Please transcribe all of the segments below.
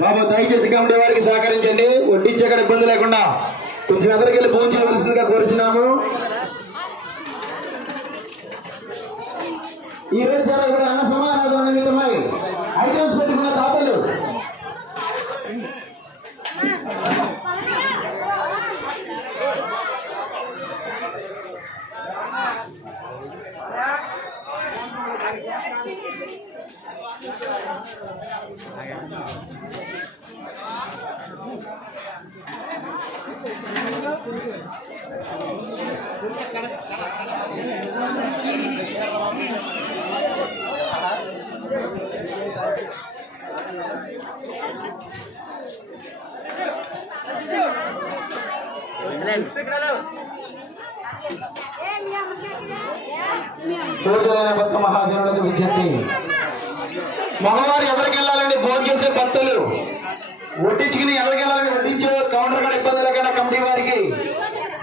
బాబు దయచేసి కమిటీ వారికి సహకరించండి. వడ్డించే అక్కడ ఇబ్బంది లేకుండా కొంచెం ఎదరికెళ్ళి భోజనం చేయవలసిందిగా కోరుచున్నాము. ఈ రోజు జరగబడే అన్న సమారాధన నిమిత్తమై ఐటమ్స్ పెట్టుకున్న దాతలు భక్త మహాజనులకు విజ్ఞప్తి. మగవారు ఎదరికెళ్ళాలని భోజనం చేసే భక్తులు వడ్డించుకుని ఎదరికెళ్ళాలని వడ్డించే కౌంటర్ కూడా ఇబ్బంది లేకుండా కమిటీ వారికి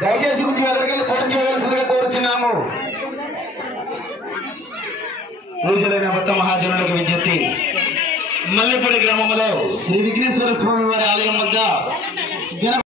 దయచేసి కొంచెం ఎదరికెళ్ళి భోజనం చేయవలసిందిగా కోరుచున్నాము. పూజలైన భక్త మహాజనులకు విజ్ఞప్తి. మల్లెపూడి గ్రామంలో శ్రీ విఘ్నేశ్వర స్వామి వారి ఆలయం వద్ద